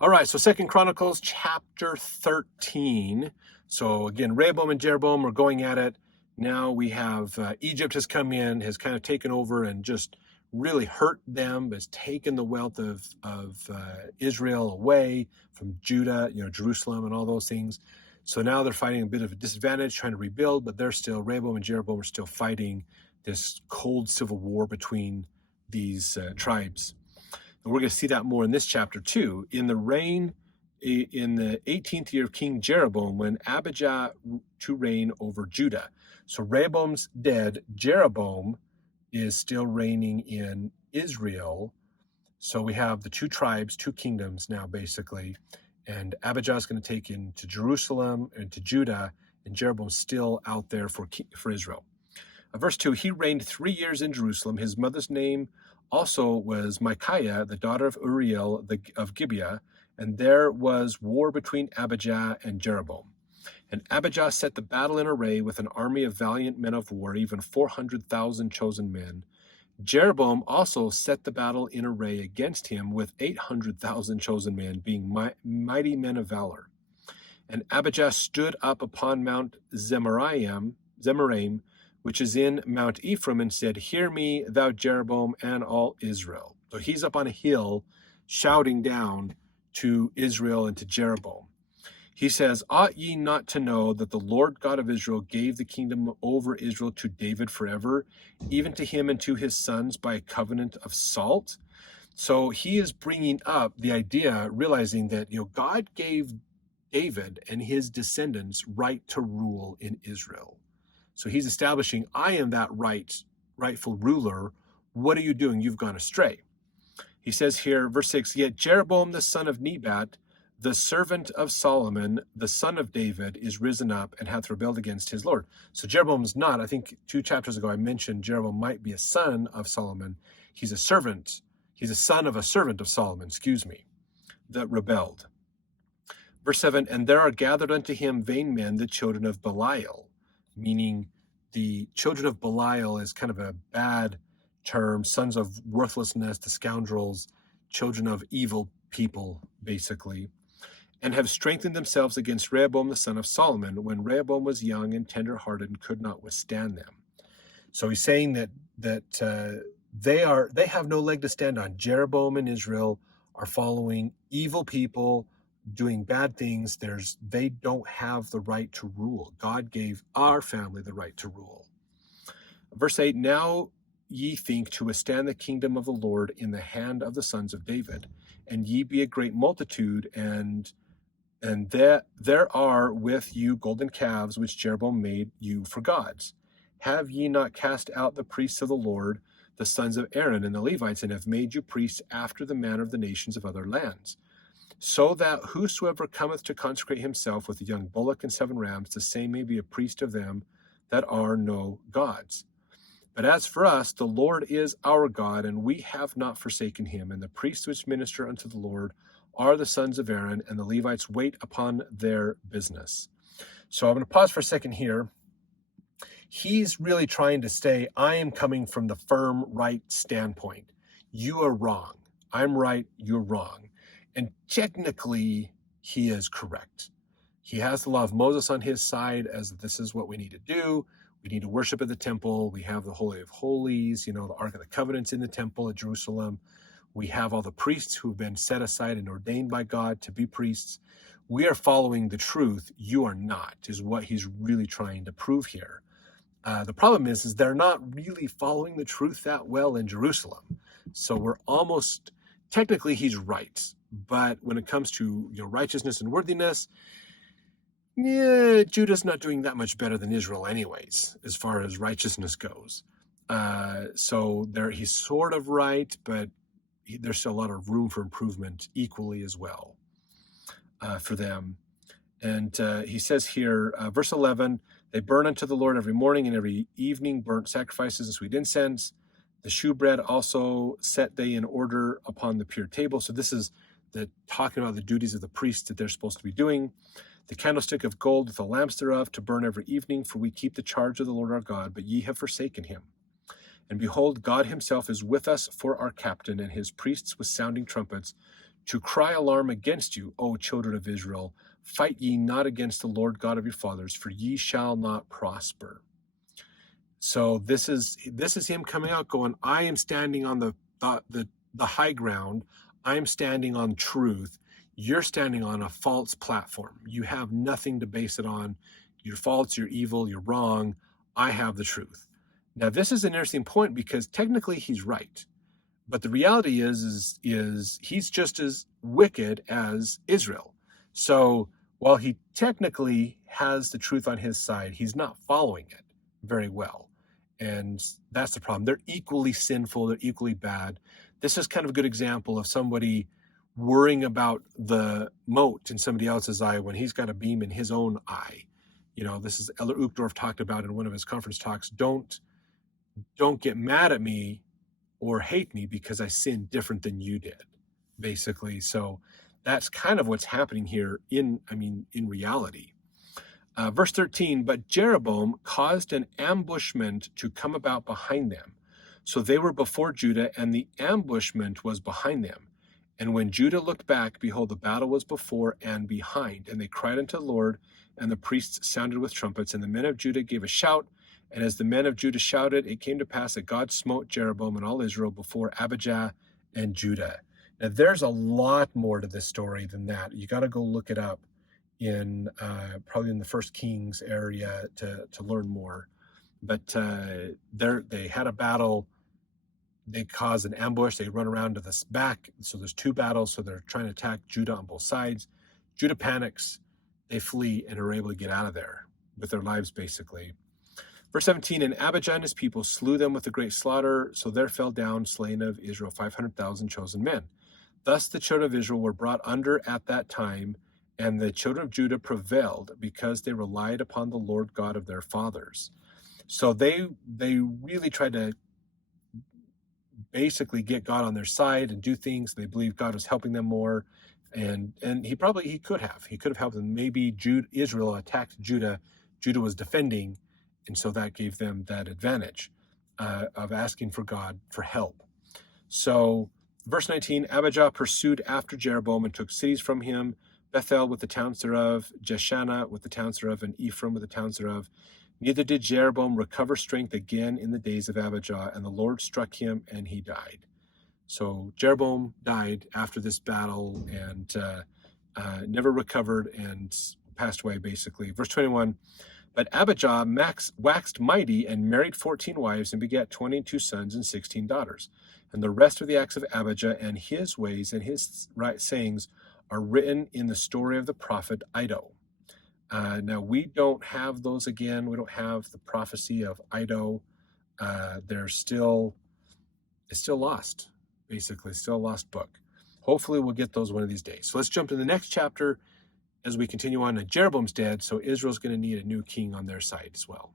All right, so Second Chronicles chapter 13. So again, Rehoboam and Jeroboam are going at it. Now we have Egypt has come in, has kind of taken over and just really hurt them, has taken the wealth of Israel away from Judah, Jerusalem and all those things. So now they're fighting a bit of a disadvantage, trying to rebuild, but Rehoboam and Jeroboam are still fighting this cold civil war between these tribes. And we're going to see that more in this chapter too. In the 18th year of King Jeroboam, when Abijah to reign over Judah. So Rehoboam's dead. Jeroboam is still reigning in Israel. So we have the two tribes, two kingdoms now basically. And Abijah is going to take into Jerusalem and to Judah, and Jeroboam's still out there for Israel. Verse 2, he reigned 3 years in Jerusalem. His mother's name also was Micaiah, the daughter of Uriel of Gibeah, and there was war between Abijah and Jeroboam. And Abijah set the battle in array with an army of valiant men of war, even 400,000 chosen men. Jeroboam also set the battle in array against him with 800,000 chosen men, being mighty men of valor. And Abijah stood up upon Mount Zemaraim, which is in Mount Ephraim, and said, "Hear me, thou Jeroboam, and all Israel." So he's up on a hill shouting down to Israel and to Jeroboam. He says, "Ought ye not to know that the Lord God of Israel gave the kingdom over Israel to David forever, even to him and to his sons by a covenant of salt?" So he is bringing up the idea, realizing that God gave David and his descendants right to rule in Israel. So he's establishing, I am that rightful ruler. What are you doing? You've gone astray. He says here, verse 6, "Yet Jeroboam the son of Nebat, the servant of Solomon, the son of David, is risen up and hath rebelled against his Lord." So Jeroboam's not, I think 2 chapters ago I mentioned Jeroboam might be a son of Solomon. He's a servant. He's a son of a servant of Solomon, that rebelled. Verse 7, "And there are gathered unto him vain men, the children of Belial," meaning the children of Belial is kind of a bad term, sons of worthlessness, the scoundrels, children of evil people, basically, "and have strengthened themselves against Rehoboam the son of Solomon, when Rehoboam was young and tender-hearted and could not withstand them." So he's saying that they have no leg to stand on. Jeroboam and Israel are following evil people, doing bad things. They don't have the right to rule. God gave our family the right to rule. Verse 8, "Now ye think to withstand the kingdom of the Lord in the hand of the sons of David, and ye be a great multitude, and there are with you golden calves which Jeroboam made you for gods. Have ye not cast out the priests of the Lord, the sons of Aaron and the Levites, and have made you priests after the manner of the nations of other lands? So that whosoever cometh to consecrate himself with a young bullock and 7 rams, the same may be a priest of them that are no gods. But as for us, the Lord is our God, and we have not forsaken him. And the priests which minister unto the Lord are the sons of Aaron, and the Levites wait upon their business." So I'm going to pause for a second here. He's really trying to say, I am coming from the firm right standpoint. You are wrong. I'm right. You're wrong. And technically, he is correct. He has the law of Moses on his side, as this is what we need to do. We need to worship at the temple. We have the Holy of Holies, the Ark of the Covenant's in the temple at Jerusalem. We have all the priests who've been set aside and ordained by God to be priests. We are following the truth. You are not, is what he's really trying to prove here. The problem is they're not really following the truth that well in Jerusalem. So we're almost, technically he's right. But when it comes to righteousness and worthiness, Judah's not doing that much better than Israel anyways, as far as righteousness goes. So he's sort of right, but there's still a lot of room for improvement equally as well for them. And he says here, verse 11, "They burn unto the Lord every morning and every evening burnt sacrifices and sweet incense. The shewbread also set they in order upon the pure table." So this is talking about the duties of the priests that they're supposed to be doing. "The candlestick of gold with the lamps thereof to burn every evening, for we keep the charge of the Lord our God, but ye have forsaken him. And behold, God himself is with us for our captain, and his priests with sounding trumpets to cry alarm against you, O children of Israel. Fight ye not against the Lord God of your fathers, for ye shall not prosper. So this is him coming out going, I am standing on the high ground. I am standing on truth. You're standing on a false platform. You have nothing to base it on. You're false, you're evil, you're wrong. I have the truth. Now this is an interesting point because technically he's right. But the reality is he's just as wicked as Israel. So while he technically has the truth on his side, he's not following it very well. And that's the problem. They're equally sinful. They're equally bad. This is kind of a good example of somebody worrying about the mote in somebody else's eye when he's got a beam in his own eye. This is Elder Uchtdorf talked about in one of his conference talks. Don't get mad at me or hate me because I sinned different than you did, basically. So that's kind of what's happening here in reality. Verse 13, but Jeroboam caused an ambushment to come about behind them. So they were before Judah, and the ambushment was behind them. And when Judah looked back, behold, the battle was before and behind. And they cried unto the Lord, and the priests sounded with trumpets. And the men of Judah gave a shout. And as the men of Judah shouted, it came to pass that God smote Jeroboam and all Israel before Abijah and Judah. Now, there's a lot more to this story than that. You got to go look it up in probably in the First Kings area to learn more. But they had a battle. They caused an ambush. They run around to the back. So there's two battles. So they're trying to attack Judah on both sides. Judah panics. They flee and are able to get out of there with their lives, basically. Verse 17, and Abijah and his people slew them with a great slaughter. So there fell down slain of Israel 500,000 chosen men. Thus the children of Israel were brought under at that time, and the children of Judah prevailed because they relied upon the Lord God of their fathers. So they really tried to basically get God on their side and do things. They believed God was helping them more. And he could have helped them. Maybe Israel attacked Judah. Judah was defending. And so that gave them that advantage of asking for God for help. So verse 19, Abijah pursued after Jeroboam and took cities from him, Bethel with the towns thereof, Jeshanah with the towns thereof, and Ephraim with the towns thereof. Neither did Jeroboam recover strength again in the days of Abijah, and the Lord struck him, and he died. So Jeroboam died after this battle and never recovered and passed away, basically. Verse 21, but Abijah waxed mighty and married 14 wives and begat 22 sons and 16 daughters. And the rest of the acts of Abijah and his ways and his right sayings are written in the story of the prophet Iddo. Now, we don't have those again. We don't have the prophecy of Iddo. It's still lost, basically, still a lost book. Hopefully we'll get those one of these days. So let's jump to the next chapter as we continue on. Jeroboam's dead, so Israel's going to need a new king on their side as well.